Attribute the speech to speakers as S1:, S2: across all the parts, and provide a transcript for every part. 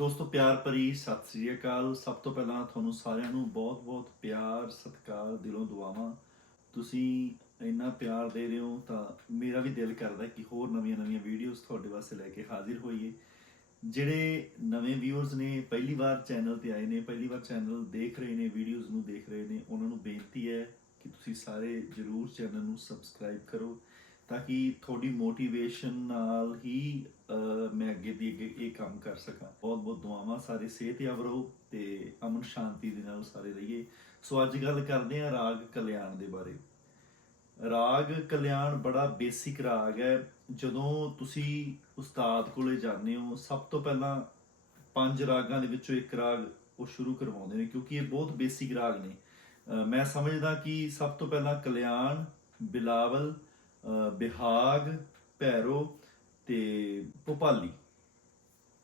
S1: ਦੋਸਤੋ, ਪਿਆਰ ਭਰੀ ਸਤਿ ਸ੍ਰੀ ਅਕਾਲ। ਸਭ ਤੋਂ ਪਹਿਲਾਂ ਤੁਹਾਨੂੰ ਸਾਰਿਆਂ ਨੂੰ ਬਹੁਤ-ਬਹੁਤ ਪਿਆਰ, ਸਤਿਕਾਰ, ਦਿਲੋਂ ਦੁਆਵਾਂ। ਤੁਸੀਂ ਇੰਨਾ ਪਿਆਰ ਦੇ ਰਹੇ ਹੋ ਤਾਂ ਮੇਰਾ ਵੀ ਦਿਲ ਕਰਦਾ ਕਿ ਹੋਰ ਨਵੀਆਂ-ਨਵੀਆਂ ਵੀਡੀਓਜ਼ ਤੁਹਾਡੇ ਵਾਸਤੇ ਲੈ ਕੇ ਹਾਜ਼ਰ ਹੋਈਏ। ਜਿਹੜੇ ਨਵੇਂ ਵਿਊਅਰਸ ਨੇ, ਪਹਿਲੀ ਵਾਰ ਚੈਨਲ ਤੇ ਆਏ ਨੇ, ਪਹਿਲੀ ਵਾਰ ਚੈਨਲ ਦੇਖ ਰਹੇ ਨੇ ਵੀਡੀਓਜ਼ ਨੂੰ ਦੇਖ ਰਹੇ ਨੇ, ਉਹਨਾਂ ਨੂੰ ਬੇਨਤੀ ਹੈ ਕਿ ਤੁਸੀਂ ਸਾਰੇ ਜਰੂਰ ਚੈਨਲ ਨੂੰ ਸਬਸਕ੍ਰਾਈਬ ਕਰੋ। ਤਾਂ ਕਿ ਤੁਹਾਡੀ ਮੋਟੀਵੇਸ਼ਨ ਨਾਲ ਹੀ ਅਹ, ਮੈਂ ਅੱਗੇ ਦੀ ਅੱਗੇ ਇਹ ਕੰਮ ਕਰ ਸਕਾਂ। ਬਹੁਤ ਬਹੁਤ ਦੁਆਵਾਂ ਸਾਰੇ ਸਿਹਤਯਾਬ ਰਹੋ ਤੇ ਅਮਨ ਸ਼ਾਂਤੀ ਦੇ ਨਾਲ ਸਾਰੇ ਰਹੀਏ। ਸੋ ਅੱਜ ਗੱਲ ਕਰਦੇ ਹਾਂ ਰਾਗ ਕਲਿਆਣ ਦੇ ਬਾਰੇ। ਰਾਗ ਕਲਿਆਣ ਬੜਾ ਬੇਸਿਕ ਰਾਗ ਹੈ। ਜਦੋਂ ਤੁਸੀਂ ਉਸਤਾਦ ਕੋਲੇ ਜਾਂਦੇ ਹੋ ਸਭ ਤੋਂ ਪਹਿਲਾਂ ਪੰਜ ਰਾਗਾਂ ਦੇ ਵਿੱਚੋਂ ਇੱਕ ਰਾਗ ਉਹ ਸ਼ੁਰੂ ਕਰਵਾਉਂਦੇ ਨੇ ਕਿਉਂਕਿ ਇਹ ਬਹੁਤ ਬੇਸਿਕ ਰਾਗ ਨੇ। ਮੈਂ ਸਮਝਦਾ ਕਿ ਸਭ ਤੋਂ ਪਹਿਲਾਂ ਕਲਿਆਣ ਬਿਲਾਵਲ ਬਿਹਾਗ ਭੈਰੋ ਤੇ ਭੋਪਾਲੀ।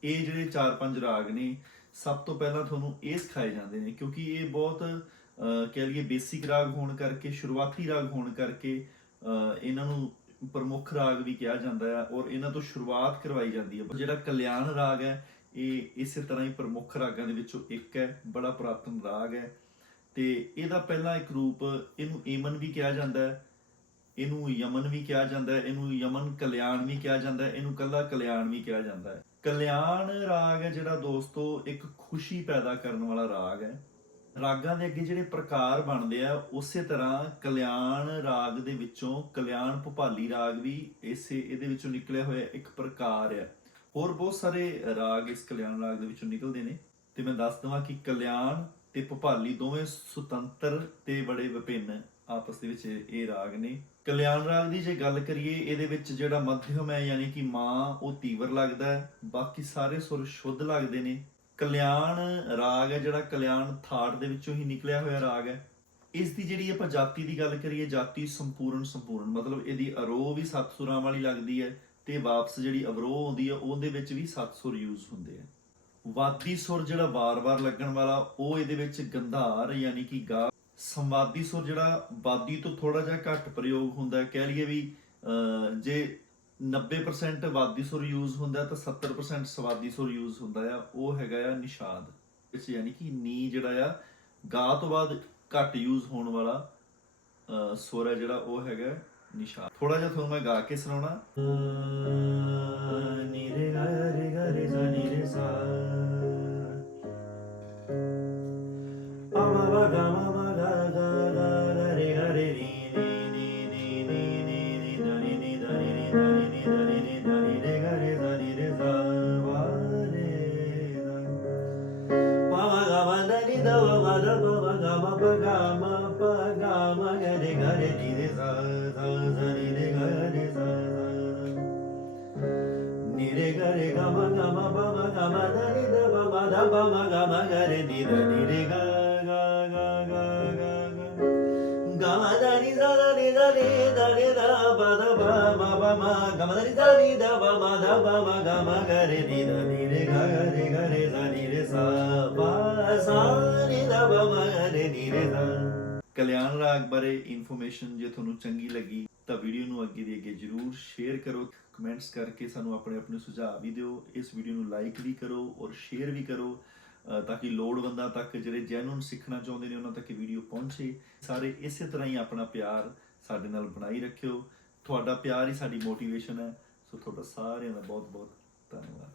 S1: ਇਹ ਜਿਹੜੇ ਚਾਰ ਪੰਜ ਰਾਗ ਨੇ ਸਭ ਤੋਂ ਪਹਿਲਾਂ ਤੁਹਾਨੂੰ ਇਹ ਸਿਖਾਏ ਜਾਂਦੇ ਨੇ ਕਿਉਂਕਿ ਇਹ ਬਹੁਤ ਅਹ, ਕਹਿ ਲਈਏ ਬੇਸਿਕ ਰਾਗ ਹੋਣ ਕਰਕੇ ਸ਼ੁਰੂਆਤੀ ਰਾਗ ਹੋਣ ਕਰਕੇ ਅਹ, ਇਹਨਾਂ ਨੂੰ ਪ੍ਰਮੁੱਖ ਰਾਗ ਵੀ ਕਿਹਾ ਜਾਂਦਾ ਹੈ ਔਰ ਇਹਨਾਂ ਤੋਂ ਸ਼ੁਰੂਆਤ ਕਰਵਾਈ ਜਾਂਦੀ ਹੈ ਜਿਹੜਾ ਕਲਿਆਣ ਰਾਗ ਹੈ ਇਹ ਇਸੇ ਤਰ੍ਹਾਂ ਹੀ ਪ੍ਰਮੁੱਖ ਰਾਗਾਂ ਦੇ ਵਿੱਚੋਂ ਇੱਕ ਹੈ ਬੜਾ ਪੁਰਾਤਨ ਰਾਗ ਹੈ। ਤੇ ਇਹਦਾ ਪਹਿਲਾ ਇੱਕ ਰੂਪ ਇਹਨੂੰ ਏਮਨ ਵੀ ਕਿਹਾ ਜਾਂਦਾ ਹੈ। ਇਹਨੂੰ ਯਮਨ ਵੀ ਕਿਹਾ ਜਾਂਦਾ ਹੈ, ਇਹਨੂੰ ਯਮਨ ਕਲਿਆਣ ਵੀ ਕਿਹਾ ਜਾਂਦਾ ਹੈ, ਇਹਨੂੰ ਕੱਲਾ ਕਲਿਆਣ ਵੀ ਕਿਹਾ ਜਾਂਦਾ ਹੈ। ਕਲਿਆਣ ਰਾਗ ਹੈ ਜਿਹੜਾ ਦੋਸਤੋ, ਇੱਕ ਖੁਸ਼ੀ ਪੈਦਾ ਕਰਨ ਵਾਲਾ ਰਾਗ ਹੈ। ਰਾਗਾਂ ਦੇ ਅੱਗੇ ਜਿਹੜੇ ਪ੍ਰਕਾਰ ਬਣਦੇ ਆ, ਉਸੇ ਤਰ੍ਹਾਂ ਕਲਿਆਣ ਰਾਗ ਦੇ ਵਿੱਚੋਂ ਕਲਿਆਣ ਭੁਪਾਲੀ ਰਾਗ ਵੀ ਇਸੇ ਇਹਦੇ ਵਿੱਚੋਂ ਨਿਕਲਿਆ ਹੋਇਆ ਇੱਕ ਪ੍ਰਕਾਰ ਹੈ ਹੋਰ ਬਹੁਤ ਸਾਰੇ ਰਾਗ ਇਸ ਕਲਿਆਣ ਰਾਗ ਦੇ ਵਿੱਚੋਂ ਨਿਕਲਦੇ ਨੇ। ਤੇ ਮੈਂ ਦੱਸ ਦਵਾਂ ਕਿ ਕਲਿਆਣ ਤੇ ਭੁਪਾਲੀ ਦੋਵੇਂ ਸੁਤੰਤਰ ਤੇ ਬੜੇ ਵਿਭਿੰਨ ਆਪਸ ਦੇ ਵਿੱਚ ਇਹ ਰਾਗ ਨੇ। ਕਲਿਆਣ ਰਾਗ ਦੀ ਜੇ ਗੱਲ ਕਰੀਏ, ਇਹਦੇ ਵਿੱਚ ਜਿਹੜਾ ਮੱਧਮ ਹੈ, ਯਾਨੀ ਕਿ ਮਾਂ, ਉਹ ਤੀਵਰ ਲੱਗਦਾ ਹੈ। ਬਾਕੀ ਸਾਰੇ ਸੁਰ ਸ਼ੁੱਧ ਲੱਗਦੇ ਨੇ। ਕਲਿਆਣ ਰਾਗ ਹੈ, ਜਿਹੜਾ ਕਲਿਆਣ ਥਾੜ ਦੇ ਵਿੱਚੋਂ ਹੀ ਨਿਕਲਿਆ ਹੋਇਆ ਰਾਗ ਹੈ। ਇਸ ਦੀ ਜਿਹੜੀ ਆਪਾਂ ਜਾਤੀ ਦੀ ਗੱਲ ਕਰੀਏ, ਜਾਤੀ ਸੰਪੂਰਨ ਸੰਪੂਰਨ, ਮਤਲਬ ਇਹਦੀ ਅਰੋਹ ਵੀ ਸੱਤ ਸੁਰਾਂ ਵਾਲੀ ਲੱਗਦੀ ਹੈ ਤੇ ਵਾਪਸ ਜਿਹੜੀ ਅਵਰੋਹ ਆਉਂਦੀ ਹੈ, ਉਹਦੇ ਵਿੱਚ ਵੀ ਸੱਤ ਸੁਰ ਯੂਜ਼ ਹੁੰਦੇ ਆ। ਵਾਦੀ ਸੁਰ ਜਿਹੜਾ ਵਾਰ-ਵਾਰ ਲੱਗਣ ਵਾਲਾ, ਉਹ ਇਹਦੇ ਵਿੱਚ ਗੰਧਾਰ, ਯਾਨੀ ਕਿ ਗਾ ਸੰਵਾਦੀ ਸੁਰ ਜਿਹੜਾ ਵਾਦੀ ਤੋਂ ਥੋੜਾ ਜਿਹਾ ਘੱਟ ਪ੍ਰਯੋਗ ਹੁੰਦਾ ਕਹਿ ਲਈਏ ਵੀ ਜੇ 90% ਵਾਦੀ ਸੁਰ ਯੂਜ਼ ਹੁੰਦਾ ਤਾਂ 70% ਸਵਾਦੀ ਸੁਰ ਯੂਜ਼ ਹੁੰਦਾ ਆ ਉਹ ਹੈਗਾ ਆ ਨਿਸ਼ਾਦ। ਇਸ ਯਾਨੀ ਕਿ ਨੀ ਜਿਹੜਾ ਆ ਗਾ ਤੋਂ ਬਾਅਦ ਘੱਟ ਯੂਜ਼ ਹੋਣ ਵਾਲਾ ਅਹ, ਸੁਰ ਹੈ ਜਿਹੜਾ ਉਹ ਹੈਗਾ ਨਿਸ਼ਾਦ। ਥੋੜਾ ਜਿਹਾ ਤੁਹਾਨੂੰ ਮੈਂ ਗਾ ਕੇ ਸੁਣਾਉਣਾ। ਨੀ ਰੇ ਗਾ ਰੇ ਗਾ ਰੇ ਸਾ ਨੀ ਰੇ ਸਾ ga ma pa ga ma ga re ga re ni re sa. Ni re ga re re ga re ma ga da ni da pa ma da pa ma ga ma re ni da ni re ga ga ga ga ga. Da ni da ni da ni da ni da ba da ba ma ba ma. Ga ma da ni da ni ba da ba ma ga ma re ni da ni re ga re sa ni re sa ba sa ni da ba ma re ni re sa ਕਲਿਆਣ ਰਾਗ ਬਾਰੇ information ਜੇ ਤੁਹਾਨੂੰ ਚੰਗੀ ਲੱਗੀ ਤਾਂ video ਨੂੰ ਅੱਗੇ ਦੀ ਅੱਗੇ ਜਰੂਰ ਸ਼ੇਅਰ ਕਰੋ। ਕਮੈਂਟਸ ਕਰਕੇ ਸਾਨੂੰ ਆਪਣੇ ਆਪਣੇ ਸੁਝਾਅ ਵੀ ਦਿਓ। ਇਸ ਵੀਡੀਓ ਨੂੰ ਲਾਈਕ ਵੀ ਕਰੋ ਔਰ ਸ਼ੇਅਰ ਵੀ ਕਰੋ ਤਾਂ ਕਿ ਲੋੜਵੰਦਾਂ ਤੱਕ ਜਿਹੜੇ ਜੈਨੂਨ ਸਿੱਖਣਾ ਚਾਹੁੰਦੇ ਨੇ ਉਹਨਾਂ ਤੱਕ ਇਹ ਵੀਡੀਓ ਪਹੁੰਚੇ। ਸਾਰੇ ਇਸੇ ਤਰ੍ਹਾਂ ਹੀ ਆਪਣਾ ਪਿਆਰ ਸਾਡੇ ਨਾਲ ਬਣਾਈ ਰੱਖਿਓ। ਤੁਹਾਡਾ ਪਿਆਰ ਹੀ ਸਾਡੀ ਮੋਟੀਵੇਸ਼ਨ ਹੈ। ਸੋ ਤੁਹਾਡਾ ਸਾਰਿਆਂ ਦਾ ਬਹੁਤ ਬਹੁਤ ਧੰਨਵਾਦ।